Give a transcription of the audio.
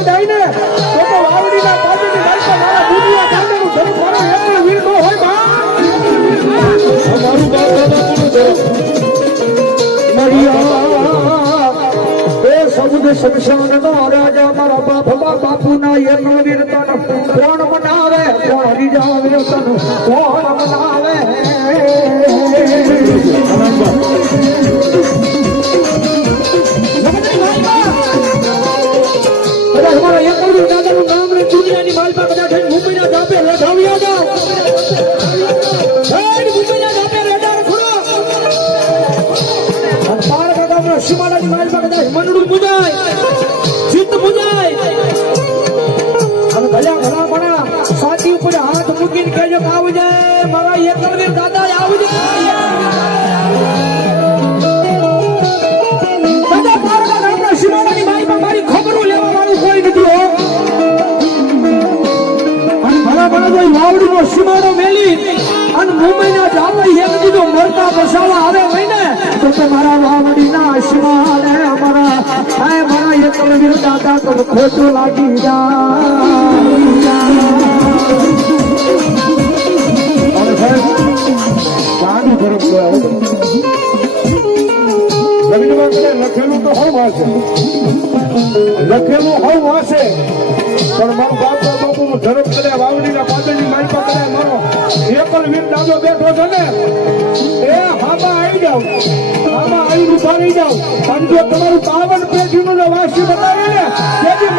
ભાવ જાય ને તો વાવડીના પાદરની માલપા મારા બુનિયા કાંડેનું ધરું મારો એકલો વીર નો હોય બા મારું બાપ દાદાનું ધરું મરિયા એ સમુદ શમશાનનો રાજા મારા બાપુના એકલો વીર તન કોણ મનાવે કોણ રીજાવે તન કોણ મનાવે हमारा एक और दादा નું નામ રે દુનિયાની માલપા કદાચ મુંબઈના ધાપે લગાવ્યા જાવ મુંબઈના ધાપે રેડા ખુરો પાર ગામના સીમાડાની માલપા કદાચ મનડું મુજાય ચિત્ત મુજાય અને ભલા ભલા સાથી ઉપર હાથ મૂકીને કહેજો આવજે મારા એક और દાદા આવજે દાદા પાર ગામના સીમાડાની માલપા મારી ખબરો લેવા વાવડીનો સીમાડો મેલી અને મુંબઈના જાપાઈ એક દીધો મરતા બસાવા આવે હોય ને તો મારા વાવડીના સીમાડે મારા એકલ વીર દાદા તો ખોટું લાગી લખેલું તો હવ વાંચે લખેલું હવ વાંચે પણ મારું બાપ બાપુ નું ધરમ કરે વાવડીના પાદરની માલપા કરે મારો એકલ વીર દાદો બેઠો છે ને એ હામાં આવી જાવ હામાં આવી ઉભા રહી જાવ અને જો તમારું 52 પેઢીનું વાસી બતાવે ને તેથી